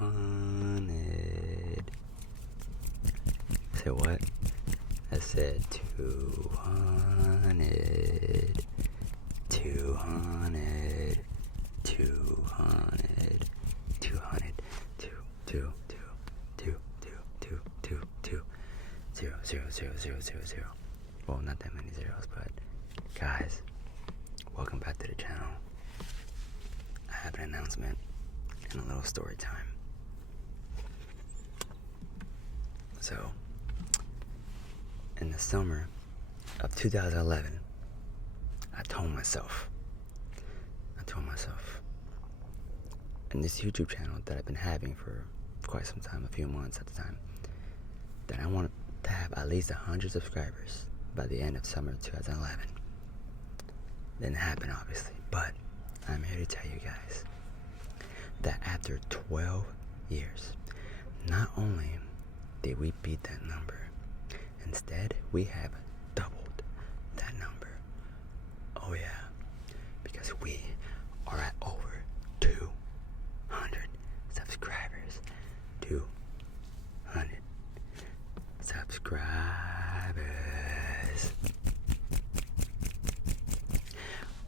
200. Say what? I said 200. 200. 200. 200. 2, 2, 2, 2, 2, 2, 2, 2, 0, 0, 0, 0, 0, 0. Well, not that many zeros, but guys, welcome back to the channel. I have an announcement and a little story time. So, in the summer of 2011, I told myself, in this YouTube channel that I've been having for quite some time, a few months at the time, that I wanted to have at least 100 subscribers by the end of summer 2011. Didn't happen, obviously, but I'm here to tell you guys that after 12 years, not only did we beat that number, instead we have doubled that number. Oh yeah, because we are at over 200 subscribers. 200 subscribers.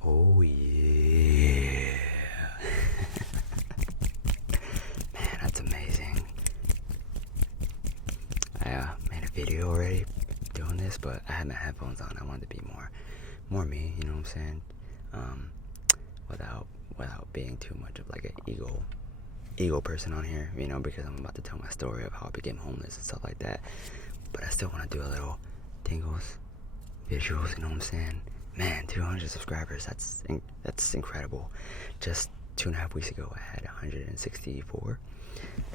Oh yeah. Man, that's amazing. I made a video already doing this, but I had my headphones on. I wanted to be more me, you know what I'm saying? Without being too much of like an ego person on here, you know, because I'm about to tell my story of how I became homeless and stuff like that. But I still want to do a little tingles, visuals, you know what I'm saying? Man, 200 subscribers, that's incredible. Just 2.5 weeks ago, I had 164.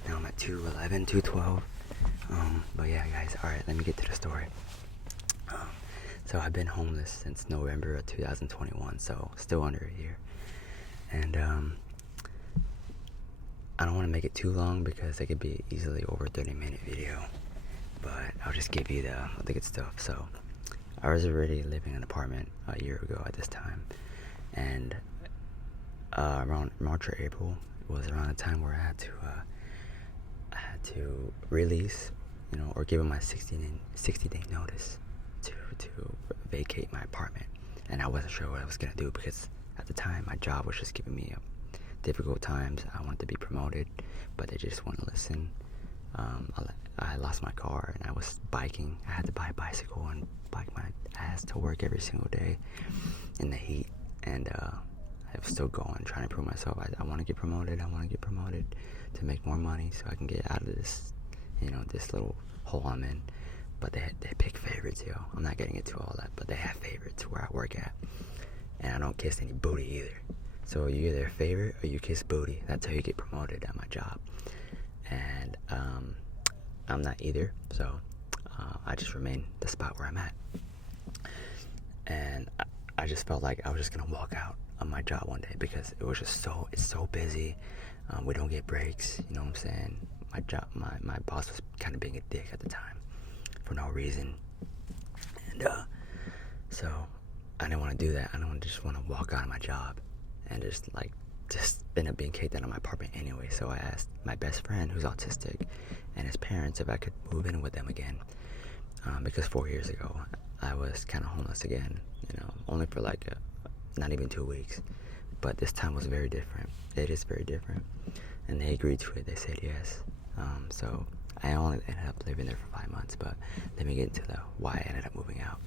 Now I'm at 211, 212. But yeah, guys, alright, let me get to the story. So I've been homeless since November of 2021, so still under a year. And I don't want to make it too long because it could be easily over a 30-minute video. But I'll just give you the good stuff. So I was already living in an apartment a year ago at this time. And around March or April was around the time where I had to release, you know, or give them my 60-day notice to vacate my apartment. And I wasn't sure what I was going to do because at the time my job was just giving me difficult times. I wanted to be promoted, but they just wouldn't listen. I lost my car and I was biking. I had to buy a bicycle and bike my ass to work every single day in the heat. And I was still going, trying to prove myself. I want to get promoted. I want to get promoted to make more money so I can get out of this, you know, this little hole I'm in. But they pick favorites, yo. I'm not getting into all that, but they have favorites where I work at. And I don't kiss any booty either. So you either favorite or you kiss booty. That's how you get promoted at my job. And I'm not either. So I just remain the spot where I'm at. And I just felt like I was just going to walk out on my job one day because it was just it's so busy. We don't get breaks, you know what I'm saying? My boss was kind of being a dick at the time for no reason. And so I didn't want to do that. I don't just want to walk out of my job and just end up being kicked out of my apartment anyway. So I asked my best friend, who's autistic, and his parents if I could move in with them again. Because 4 years ago, I was kind of homeless again, you know, only for not even 2 weeks. But this time was very different. It is very different. And they agreed to it. They said yes. So I only ended up living there for 5 months. But let me get into why I ended up moving out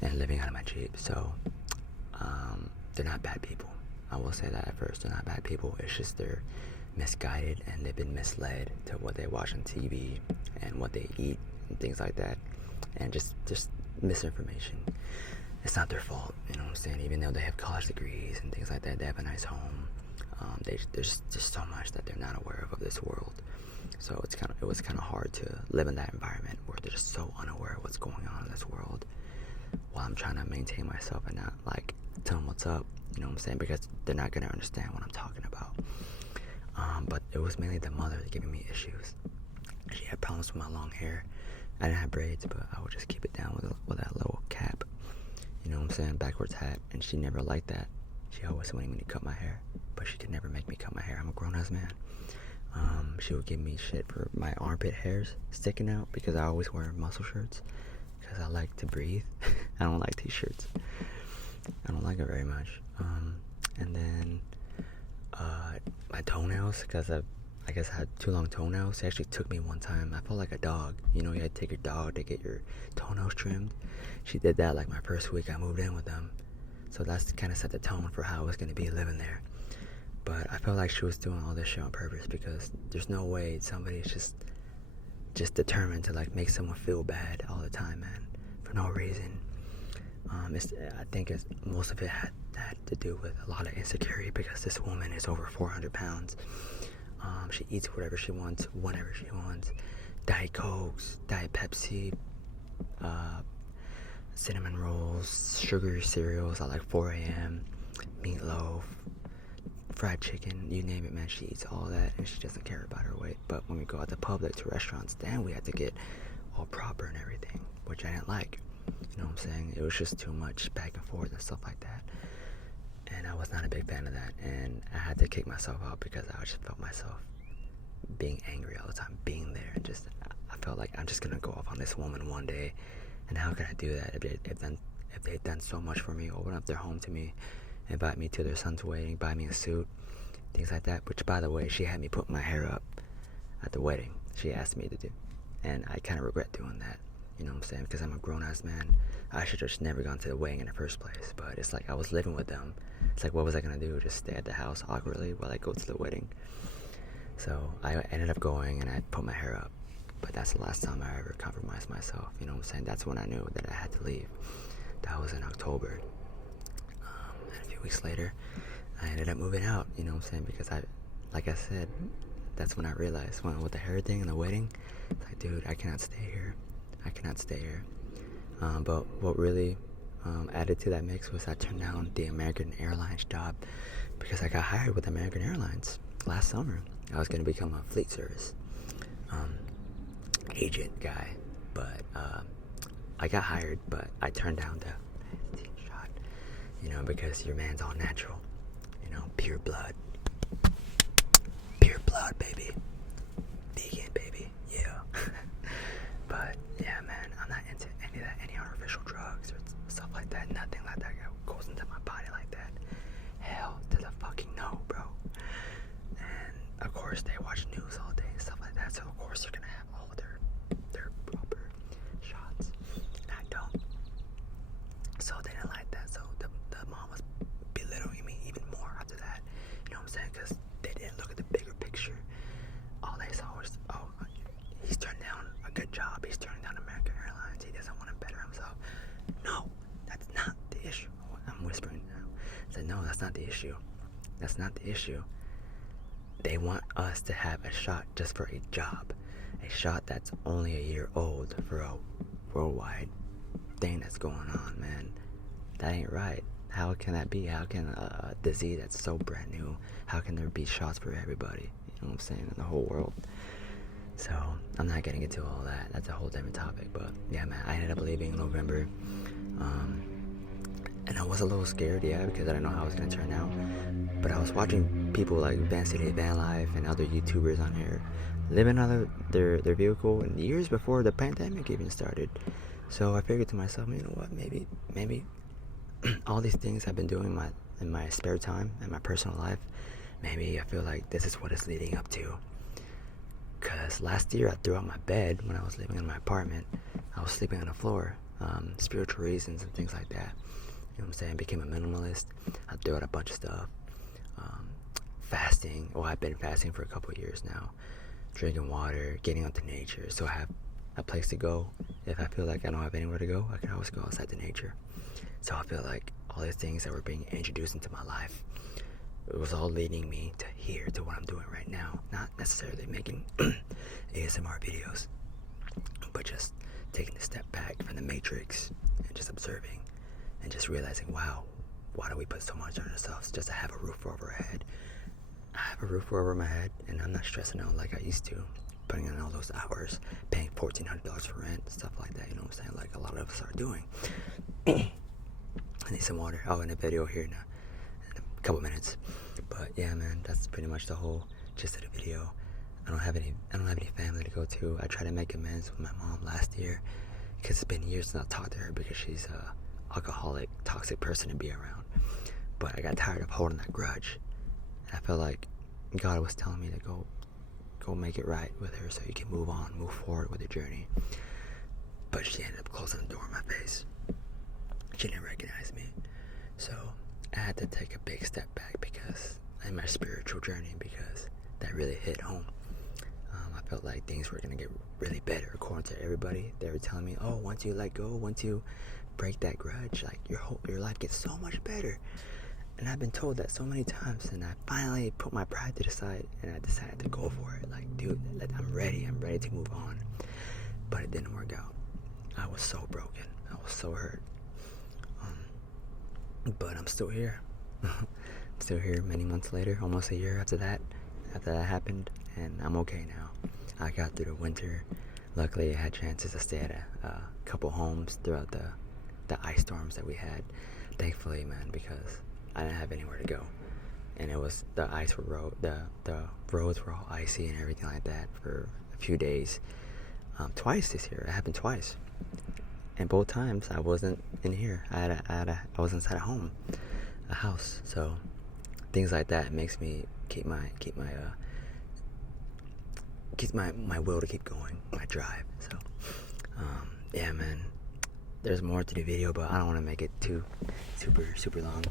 and living out of my Jeep. So they're not bad people. I will say that at first. They're not bad people. It's just they're misguided and they've been misled to what they watch on TV and what they eat and things like that. And just misinformation. It's not their fault, you know what I'm saying? Even though they have college degrees and things like that, they have a nice home. There's just so much that they're not aware of this world. So it was kind of hard to live in that environment where they're just so unaware of what's going on in this world, while I'm trying to maintain myself and not tell them what's up, you know what I'm saying? Because they're not gonna understand what I'm talking about. But it was mainly the mother giving me issues. She had problems with my long hair. I didn't have braids, but I would just keep it down with that little cap. You know what I'm saying? Backwards hat. And she never liked that. She always wanted me to cut my hair, but she could never make me cut my hair. I'm a grown-ass man. She would give me shit for my armpit hairs sticking out because I always wear muscle shirts because I like to breathe. I don't like t-shirts. I don't like it very much. And then my toenails, because I guess I had too long toenails. It actually took me one time. I felt like a dog. You know, you had to take your dog to get your toenails trimmed. She did that like my first week I moved in with them. So that's kind of set the tone for how I was going to be living there. But I felt like she was doing all this shit on purpose because there's no way somebody's just determined to like make someone feel bad all the time, man, for no reason. I think most of it had to do with a lot of insecurity because this woman is over 400 pounds. She eats whatever she wants, whenever she wants. Diet Cokes, Diet Pepsi, cinnamon rolls, sugary cereals at like 4 a.m., meatloaf, fried chicken, you name it, man. She eats all that and she doesn't care about her weight. But when we go out to public, to restaurants, then we had to get all proper and everything, which I didn't like. You know what I'm saying? It was just too much back and forth and stuff like that. And I was not a big fan of that. And I had to kick myself out because I just felt myself being angry all the time, being there. And just, I felt like I'm just going to go off on this woman one day. And how could I do that if they'd done so much for me, open up their home to me, invite me to their son's wedding, buy me a suit, things like that. Which, by the way, she had me put my hair up at the wedding. She asked me to do. And I kind of regret doing that. You know what I'm saying? Because I'm a grown-ass man. I should have just never gone to the wedding in the first place. But it's like I was living with them. It's like, what was I going to do? Just stay at the house awkwardly while I go to the wedding? So I ended up going and I put my hair up. But that's the last time I ever compromised myself. You know what I'm saying? That's when I knew that I had to leave. That was in October. And a few weeks later, I ended up moving out. You know what I'm saying? Because like I said, that's when I realized, with the hair thing and the wedding, it's like, dude, I cannot stay here. I cannot stay here. But what really added to that mix was I turned down the American Airlines job because I got hired with American Airlines last summer. I was going to become a fleet service agent guy, but I got hired, but I turned down the shot, you know, because your man's all natural, you know, pure blood, baby, vegan, baby, yeah. But yeah, man, I'm not into any artificial drugs or stuff like that. Nothing like that goes into my body like that. Hell to the fucking no, bro. And of course, they watch news all day and stuff like that. So of course, they're gonna have all their proper shots. And I don't. So they didn't like that. So the mom was belittling me even more after that. You know what I'm saying? Because they didn't look at the bigger picture. All they saw was, oh, he's turned down a good job. He's turning down American Airlines. He doesn't want to better himself. No, that's not the issue. I'm whispering now. I said, no, that's not the issue. That's not the issue. They want us to have a shot just for a job. A shot that's only a year old for a worldwide thing that's going on, man. That ain't right. How can that be? How can a disease that's so brand new, how can there be shots for everybody? You know what I'm saying? In the whole world. So, I'm not getting into all that. That's a whole different topic. But, yeah, man, I ended up leaving in November. And I was a little scared, yeah, because I didn't know how it was going to turn out. But I was watching people like Van City Van Life and other YouTubers on here living on their vehicle in years before the pandemic even started. So I figured to myself, you know what, maybe all these things I've been doing in my spare time and my personal life, maybe I feel like this is what it's leading up to. Because last year I threw out my bed when I was living in my apartment. I was sleeping on the floor, spiritual reasons and things like that. You know what I'm saying? Became a minimalist. I threw out a bunch of stuff. Fasting. Well, I've been fasting for a couple of years now. Drinking water, getting into nature. So I have a place to go. If I feel like I don't have anywhere to go, I can always go outside to nature. So I feel like all these things that were being introduced into my life, it was all leading me to here, to what I'm doing right now. Not necessarily making ASMR videos, but just taking a step back from the matrix and just observing and just realizing, wow, why do we put so much on ourselves just to have a roof over our head? I have a roof over my head, and I'm not stressing out like I used to, putting in all those hours, paying $1,400 for rent, stuff like that, you know what I'm saying, like a lot of us are doing. I need some water. In a video here now, in a couple minutes. But yeah, man, that's pretty much the whole gist of the video. I don't have any family to go to. I tried to make amends with my mom last year because it's been years since I talked to her because she's a alcoholic, toxic person to be around. But I got tired of holding that grudge. And I felt like God was telling me to go make it right with her so you can move on, move forward with your journey. But she ended up closing the door in my face. She didn't recognize me. So I had to take a big step back because in my spiritual journey, because that really hit home. I felt like things were going to get really better according to everybody. They were telling me, oh, once you let go, once you break that grudge, like your life gets so much better. And I've been told that so many times, and I finally put my pride to the side and I decided to go for it. Like, dude, I'm ready to move on. But it didn't work out. I was so broken. I was so hurt. But I'm still here. I'm still here many months later, almost a year after that happened, and I'm okay now. I got through the winter. Luckily, I had chances to stay at a couple homes throughout the ice storms that we had. Thankfully, man, because I didn't have anywhere to go, and the roads were all icy and everything like that for a few days. Twice this year, it happened twice, and both times I wasn't in here. I was inside a house. So things like that makes me keep my will to keep going, my drive. So yeah, man, there's more to the video, but I don't want to make it too super long.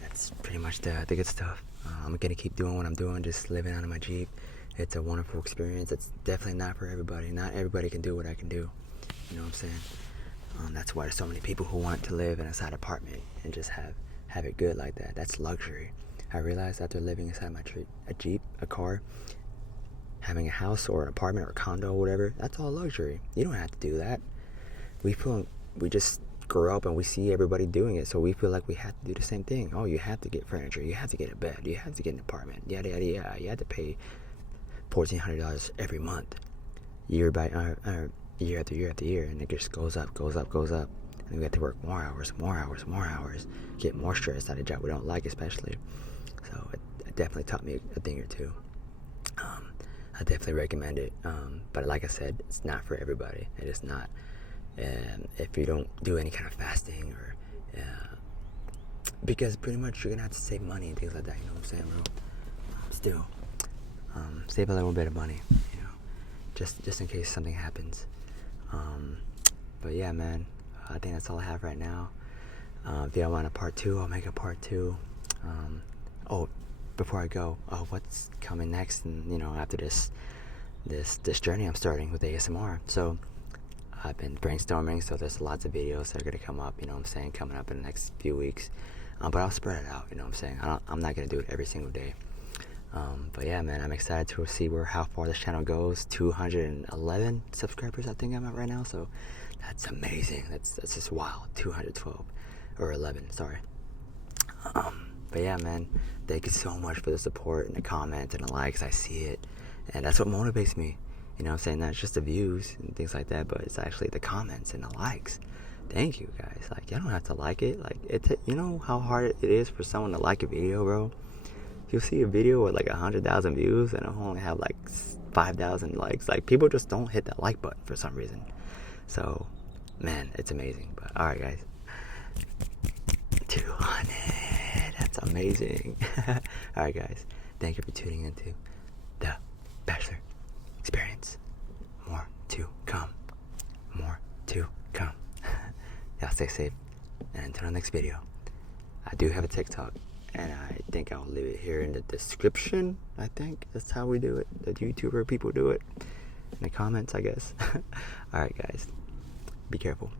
That's pretty much the good stuff. I'm gonna keep doing what I'm doing, just living out of my Jeep. It's a wonderful experience. It's definitely not for everybody. Not everybody can do what I can do. You know what I'm saying? That's why there's so many people who want to live in a side apartment and just have it good like that. That's luxury. I realized after living inside a Jeep, a car, having a house or an apartment or a condo or whatever, that's all luxury. You don't have to do that. We just grow up and we see everybody doing it, so we feel like we have to do the same thing. Oh, you have to get furniture, you have to get a bed, you have to get an apartment, yada yada yada. You have to pay $1,400 every month, year after year after year, and it just goes up. And we have to work more hours, get more stressed out of a job we don't like, especially. So it definitely taught me a thing or two. I definitely recommend it. But like I said, it's not for everybody. It is not. If you don't do any kind of fasting or because pretty much you're gonna have to save money and things like that. You know what I'm saying, bro? Still, save a little bit of money. You know, just in case something happens. But yeah, man. I think that's all I have right now. If you want a part 2, I'll make a part 2. Before I go, what's coming next? And after this journey I'm starting with ASMR. So I've been brainstorming. So there's lots of videos that are gonna come up. You know what I'm saying, coming up in the next few weeks. But I'll spread it out. You know what I'm saying. I'm not gonna do it every single day. But yeah, man, I'm excited to see how far this channel goes. 211 subscribers, I think I'm at right now. So that's amazing. That's just wild. 212 or 11. Sorry. But yeah, man, thank you so much for the support and the comments and the likes. I see it, and that's what motivates me. You know what I'm saying? Not just the views and things like that, but it's actually the comments and the likes. Thank you guys. Like, you don't have to like it. Like, you know how hard it is for someone to like a video, bro? You'll see a video with like 100,000 views and it'll only have like 5,000 likes. Like, people just don't hit that like button for some reason. So, man, it's amazing. But alright, guys, 200. That's amazing. Alright, guys, thank you for tuning into the Bachelor Experience. More to come. Y'all stay safe, and until the next video. I do have a TikTok, and I think I'll leave it here in the description. I think that's how we do it. The YouTuber people do it. In the comments, I guess. Alright, guys, be careful.